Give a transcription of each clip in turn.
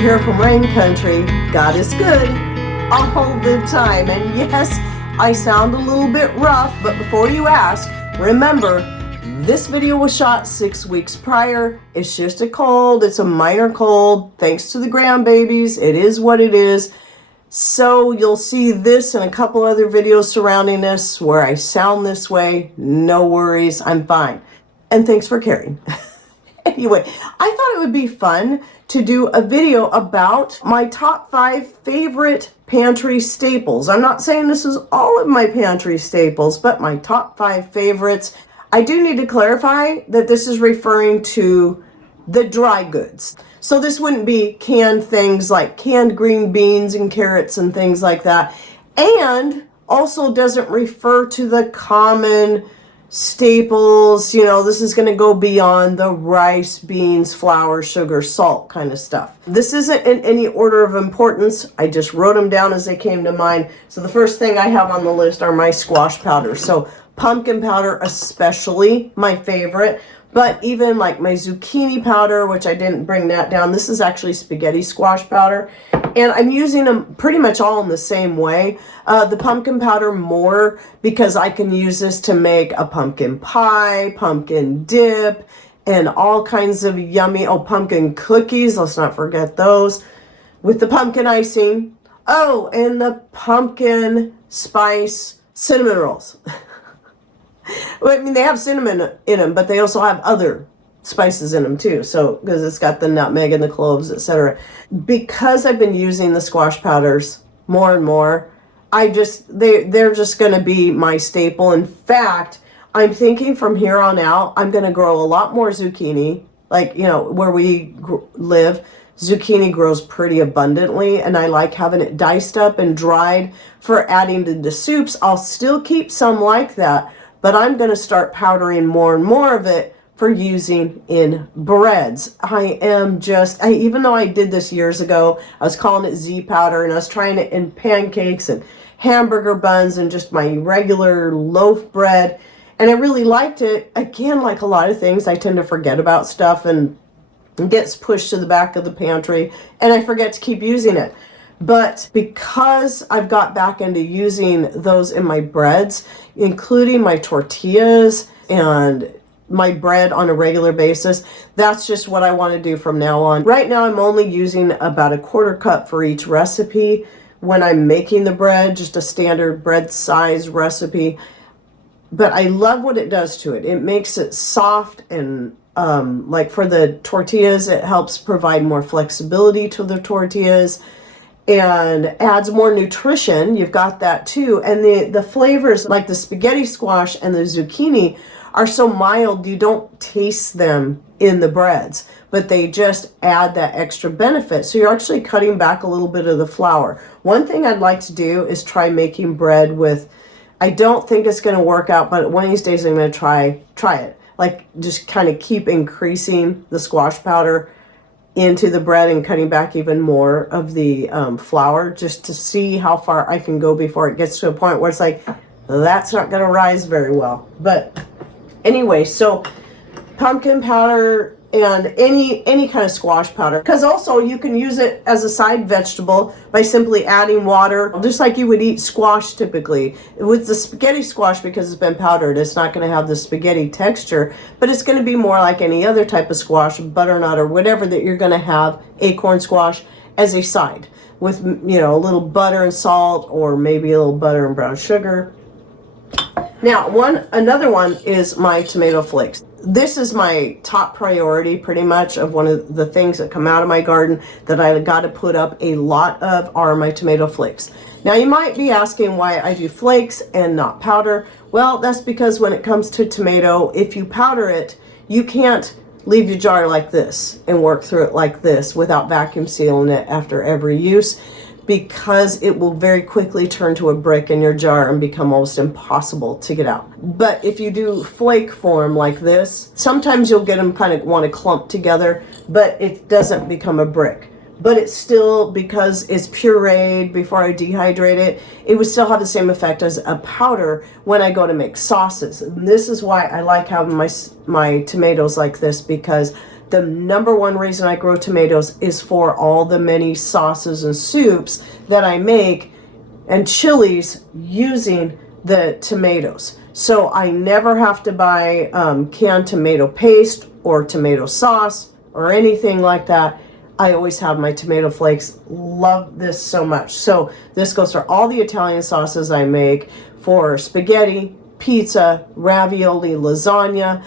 here from Rain Country. God is good all the time. And yes, I sound a little bit rough, but before you ask, remember, this video was shot 6 weeks prior. It's just a cold. It's a minor cold. Thanks to the grandbabies. It is what it is. So you'll see this and a couple other videos surrounding this where I sound this way. No worries. I'm fine. And thanks for caring. Anyway, I thought it would be fun to do a video about my top 5 favorite pantry staples. I'm not saying this is all of my pantry staples, but my top 5 favorites. I do need to clarify that this is referring to the dry goods. So this wouldn't be canned things like canned green beans and carrots and things like that. And also doesn't refer to the common staples. You know, this is going to go beyond the rice, beans, flour, sugar, salt kind of stuff. This isn't in any order of importance. I just wrote them down as they came to mind. So the first thing I have on the list are my squash powders. So pumpkin powder especially, my favorite. But even like my zucchini powder, which I didn't bring that down. This is actually spaghetti squash powder. And I'm using them pretty much all in the same way. The pumpkin powder more because I can use this to make a pumpkin pie, pumpkin dip, and all kinds of yummy, pumpkin cookies. Let's not forget those. With the pumpkin icing. Oh, and the pumpkin spice cinnamon rolls. Well, I mean, they have cinnamon in them, but they also have other spices in them too. So, because it's got the nutmeg and the cloves, etc. Because I've been using the squash powders more and more, they're just going to be my staple. In fact, I'm thinking from here on out, I'm going to grow a lot more zucchini. Like, you know, where we live, zucchini grows pretty abundantly, and I like having it diced up and dried for adding to the soups. I'll still keep some like that, but I'm going to start powdering more and more of it for using in breads. Even though I did this years ago, I was calling it Z powder, and I was trying it in pancakes and hamburger buns and just my regular loaf bread. And I really liked it. Again, like a lot of things, I tend to forget about stuff and it gets pushed to the back of the pantry and I forget to keep using it. But because I've got back into using those in my breads, including my tortillas and my bread on a regular basis, that's just what I want to do from now on. Right now, I'm only using about a 1/4 cup for each recipe when I'm making the bread, just a standard bread size recipe. But I love what it does to it. It makes it soft and like for the tortillas, it helps provide more flexibility to the tortillas and adds more nutrition. You've got that too. And the flavors like the spaghetti squash and the zucchini are so mild you don't taste them in the breads, but they just add that extra benefit. So you're actually cutting back a little bit of the flour. One thing I'd like to do is try making bread with, I don't think it's going to work out, but one of these days I'm going to try it. Like just kind of keep increasing the squash powder into the bread and cutting back even more of the flour just to see how far I can go before it gets to a point where it's like, that's not going to rise very well. But anyway, so pumpkin powder and any kind of squash powder, because also you can use it as a side vegetable by simply adding water, just like you would eat squash typically. With the spaghetti squash, because it's been powdered, it's not going to have the spaghetti texture, but it's going to be more like any other type of squash, butternut or whatever that you're going to have, acorn squash, as a side with, you know, a little butter and salt, or maybe a little butter and brown sugar. Now, another one is my tomato flakes. This is my top priority pretty much of one of the things that come out of my garden that I got to put up a lot of are my tomato flakes. Now you might be asking why I do flakes and not powder. Well, that's because when it comes to tomato, if you powder it, you can't leave your jar like this and work through it like this without vacuum sealing it after every use, because it will very quickly turn to a brick in your jar and become almost impossible to get out. But if you do flake form like this, sometimes you'll get them kind of want to clump together, but it doesn't become a brick. But it's still, because it's pureed before I dehydrate it, it would still have the same effect as a powder when I go to make sauces. And this is why I like having my tomatoes like this, because the number one reason I grow tomatoes is for all the many sauces and soups that I make and chilies using the tomatoes. So I never have to buy canned tomato paste or tomato sauce or anything like that. I always have my tomato flakes. Love this so much. So this goes for all the Italian sauces I make, for spaghetti, pizza, ravioli, lasagna,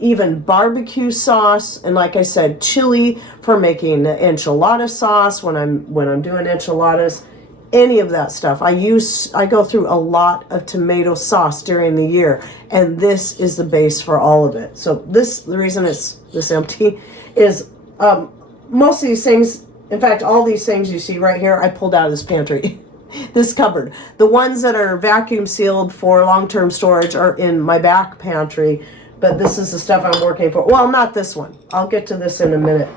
even barbecue sauce, and like I said, chili for making enchilada sauce when I'm doing enchiladas. Any of that stuff. I go through a lot of tomato sauce during the year, and this is the base for all of it. So the reason it's this empty is most of these things, in fact, all these things you see right here, I pulled out of this pantry, this cupboard. The ones that are vacuum sealed for long-term storage are in my back pantry, but this is the stuff I'm working for. Well, not this one. I'll get to this in a minute.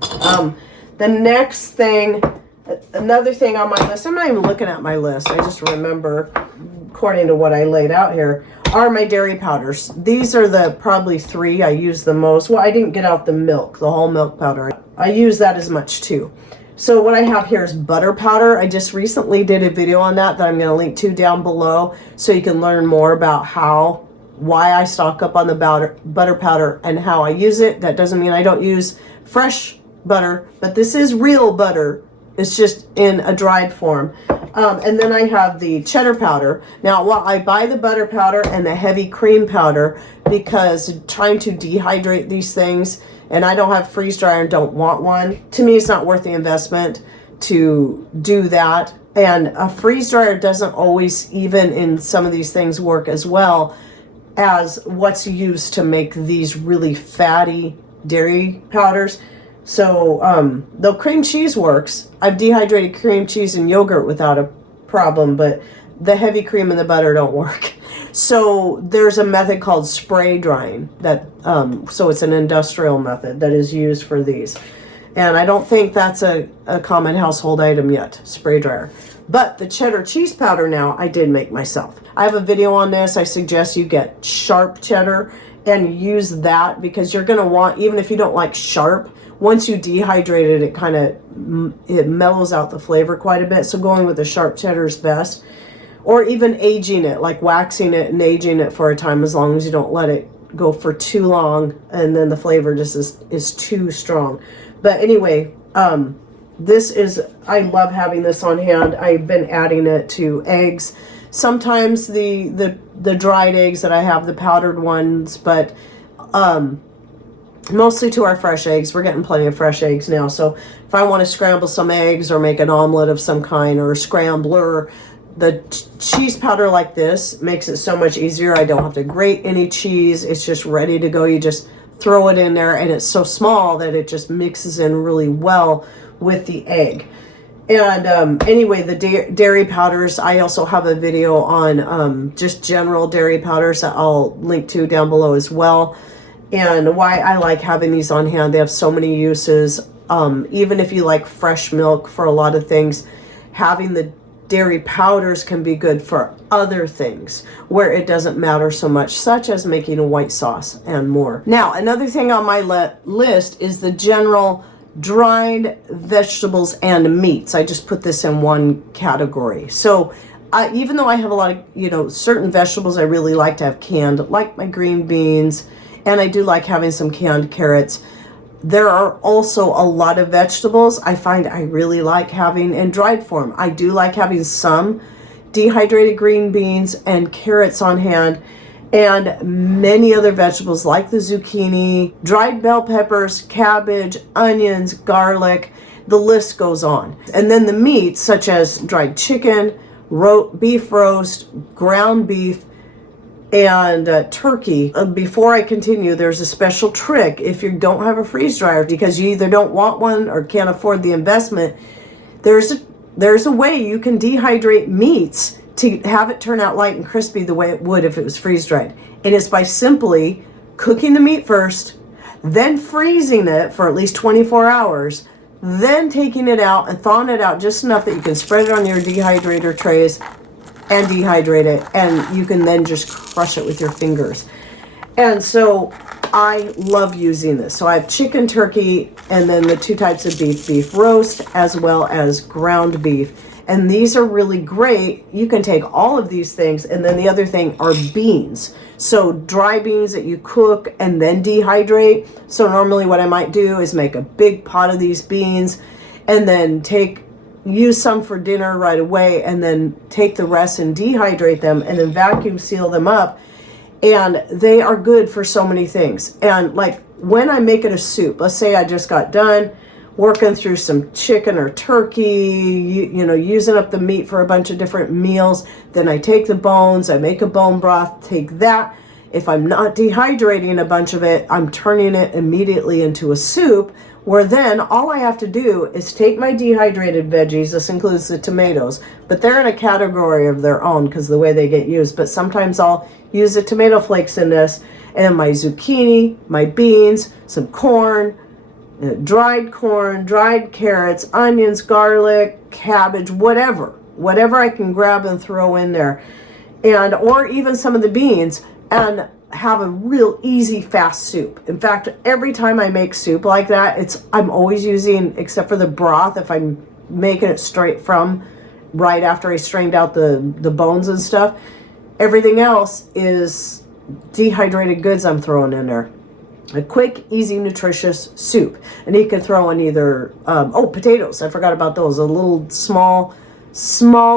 The next thing, another thing on my list, I'm not even looking at my list, I just remember, according to what I laid out here, are my dairy powders. These are the probably 3 I use the most. Well, I didn't get out the milk, the whole milk powder. I use that as much too. So what I have here is butter powder. I just recently did a video on that I'm going to link to down below, so you can learn more about why I stock up on the butter powder and how I use it. That doesn't mean I don't use fresh butter, but this is real butter. It's just in a dried form. And then I have the cheddar powder. Now, I buy the butter powder and the heavy cream powder because trying to dehydrate these things, and I don't have freeze dryer and don't want one. To me, it's not worth the investment to do that. And a freeze dryer doesn't always, even in some of these things, work as well as what's used to make these really fatty dairy powders. So, though cream cheese works, I've dehydrated cream cheese and yogurt without a problem, but the heavy cream and the butter don't work. So there's a method called spray drying that, so it's an industrial method that is used for these. And I don't think that's a common household item yet, spray dryer. But the cheddar cheese powder now, I did make myself. I have a video on this. I suggest you get sharp cheddar and use that, because you're going to want, even if you don't like sharp, once you dehydrate it, it mellows out the flavor quite a bit. So going with the sharp cheddar is best. Or even aging it, like waxing it and aging it for a time, as long as you don't let it go for too long and then the flavor just is too strong. But anyway, I love having this on hand. I've been adding it to eggs. Sometimes the dried eggs that I have, the powdered ones, but mostly to our fresh eggs. We're getting plenty of fresh eggs now. So if I want to scramble some eggs or make an omelet of some kind or a scrambler, the cheese powder like this makes it so much easier. I don't have to grate any cheese. It's just ready to go. You just throw it in there, and it's so small that it just mixes in really well with the egg. And anyway, the dairy powders, I also have a video on just general dairy powders that I'll link to down below as well. And why I like having these on hand. They have so many uses. Even if you like fresh milk for a lot of things, having the dairy powders can be good for other things where it doesn't matter so much, such as making a white sauce and more. Now, another thing on my list is the general dried vegetables and meats. I just put this in one category. So even though I have a lot of, certain vegetables I really like to have canned, like my green beans, and I do like having some canned carrots, there are also a lot of vegetables I find I really like having in dried form. I do like having some dehydrated green beans and carrots on hand, and many other vegetables like the zucchini, dried bell peppers, cabbage, onions, garlic, the list goes on. And then the meats, such as dried chicken, beef roast, ground beef, and turkey. Before I continue, there's a special trick if you don't have a freeze dryer, because you either don't want one or can't afford the investment. There's a way you can dehydrate meats to have it turn out light and crispy the way it would if it was freeze dried. And it's by simply cooking the meat first, then freezing it for at least 24 hours, then taking it out and thawing it out just enough that you can spread it on your dehydrator trays and dehydrate it, and you can then just crush it with your fingers. And so I love using this. So I have chicken, turkey, and then the 2 types of beef, beef roast, as well as ground beef. And these are really great. You can take all of these things, and then the other thing are beans. So dry beans that you cook and then dehydrate. So normally what I might do is make a big pot of these beans and then use some for dinner right away, and then take the rest and dehydrate them and then vacuum seal them up. And they are good for so many things. And like when I make it a soup, let's say I just got done working through some chicken or turkey, you know, using up the meat for a bunch of different meals. Then I take the bones, I make a bone broth, take that. If I'm not dehydrating a bunch of it, I'm turning it immediately into a soup, where then all I have to do is take my dehydrated veggies. This includes the tomatoes, but they're in a category of their own because of the way they get used. But sometimes I'll use the tomato flakes in this, and my zucchini, my beans, some corn, dried carrots, onions, garlic, cabbage, whatever I can grab and throw in there, and or even some of the beans, and have a real easy, fast soup. In fact, every time I make soup like that, I'm always using, except for the broth, if I'm making it straight from right after I strained out the bones and stuff, everything else is dehydrated goods I'm throwing in there. A quick, easy, nutritious soup. And you can throw in either, potatoes. I forgot about those. A little small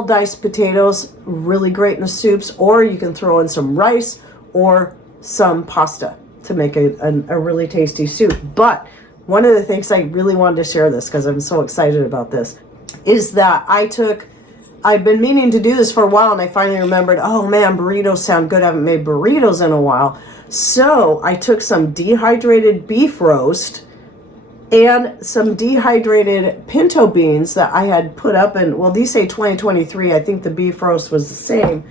diced potatoes, really great in the soups. Or you can throw in some rice or some pasta to make a really tasty soup. But one of the things I really wanted to share this, because I'm so excited about this, is that I've been meaning to do this for a while, and I finally remembered, oh man, burritos sound good. I haven't made burritos in a while. So I took some dehydrated beef roast and some dehydrated pinto beans that I had put up in, well, these say 2023. I think the beef roast was the same.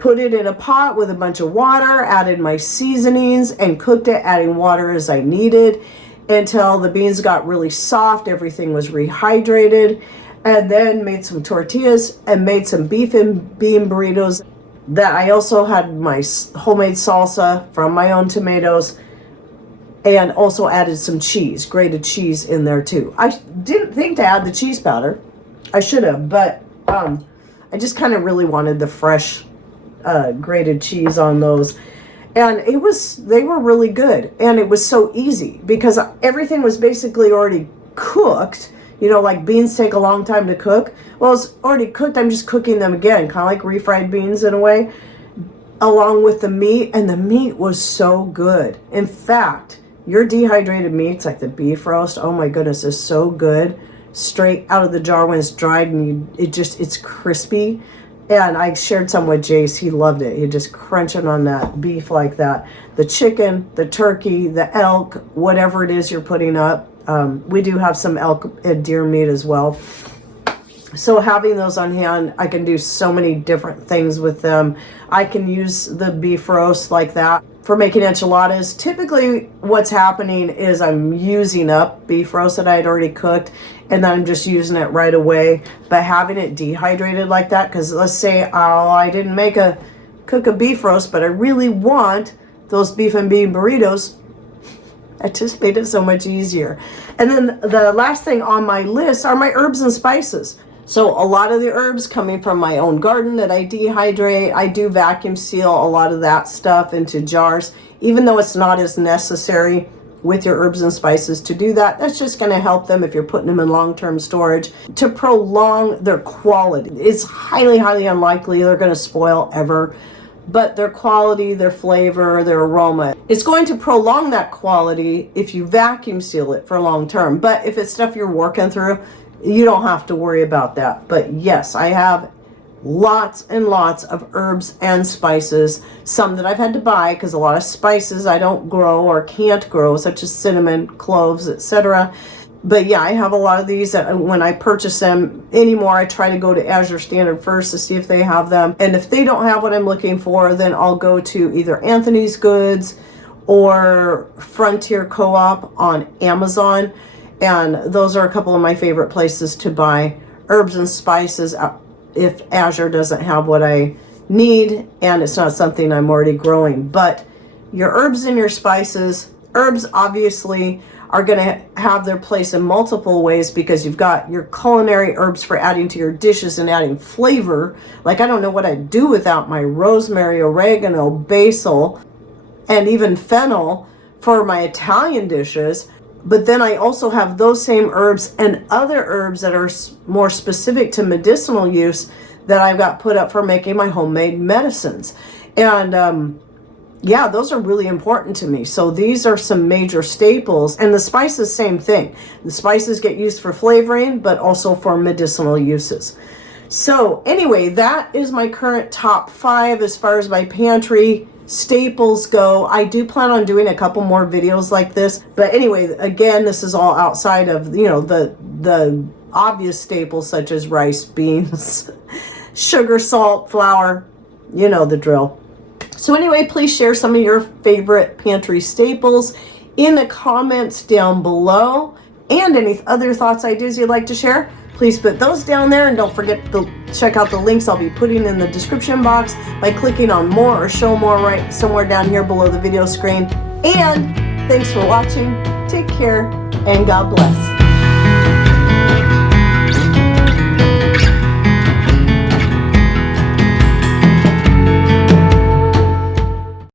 Put it in a pot with a bunch of water, added my seasonings, and cooked it, adding water as I needed until the beans got really soft. Everything was rehydrated. And then made some tortillas and made some beef and bean burritos. That I also had my homemade salsa from my own tomatoes, and also added some cheese, grated cheese in there too. I didn't think to add the cheese powder. I should have, but I just kind of really wanted the fresh grated cheese on those. And they were really good. And it was so easy because everything was basically already cooked. You know, like beans take a long time to cook. Well, it's already cooked. I'm just cooking them again, kind of like refried beans in a way, along with the meat. And the meat was so good. In fact, your dehydrated meats, like the beef roast, oh my goodness, is so good. Straight out of the jar when it's dried, and it's crispy. And I shared some with Jace. He loved it. He just crunching on that beef like that. The chicken, the turkey, the elk, whatever it is you're putting up. We do have some elk and deer meat as well. So having those on hand, I can do so many different things with them. I can use the beef roast like that for making enchiladas. Typically what's happening is I'm using up beef roast that I had already cooked, and then I'm just using it right away. But having it dehydrated like that, because let's say, I didn't cook a beef roast, but I really want those beef and bean burritos. I just made it so much easier. And then the last thing on my list are my herbs and spices. So a lot of the herbs coming from my own garden that I dehydrate. I do vacuum seal a lot of that stuff into jars, even though it's not as necessary with your herbs and spices to do that. That's just going to help them if you're putting them in long-term storage to prolong their quality. It's highly, highly unlikely they're going to spoil ever. But their quality, their flavor, their aroma, it's going to prolong that quality if you vacuum seal it for long term. But if it's stuff you're working through, you don't have to worry about that. But yes, I have lots and lots of herbs and spices, some that I've had to buy because a lot of spices I don't grow or can't grow, such as cinnamon, cloves, etc. But yeah, I have a lot of these that when I purchase them anymore, I try to go to Azure Standard first to see if they have them. And if they don't have what I'm looking for, then I'll go to either Anthony's Goods or Frontier Co-op on Amazon. And those are a couple of my favorite places to buy herbs and spices if Azure doesn't have what I need and it's not something I'm already growing. But your herbs and your spices, Herbs obviously are going to have their place in multiple ways because you've got your culinary herbs for adding to your dishes and adding flavor. Like, I don't know what I'd do without my rosemary, oregano, basil, and even fennel for my Italian dishes. But then I also have those same herbs and other herbs that are more specific to medicinal use that I've got put up for making my homemade medicines. And yeah, those are really important to me. So these are some major staples. And the spices, same thing. The spices get used for flavoring, but also for medicinal uses. So anyway, that is my current top 5 as far as my pantry staples go. I do plan on doing a couple more videos like this. But anyway, again, this is all outside of, you know, the obvious staples such as rice, beans, sugar, salt, flour. You know the drill. So anyway, please share some of your favorite pantry staples in the comments down below, and any other thoughts, ideas you'd like to share. Please put those down there, and don't forget to check out the links I'll be putting in the description box by clicking on more or show more right somewhere down here below the video screen. And thanks for watching. Take care and God bless.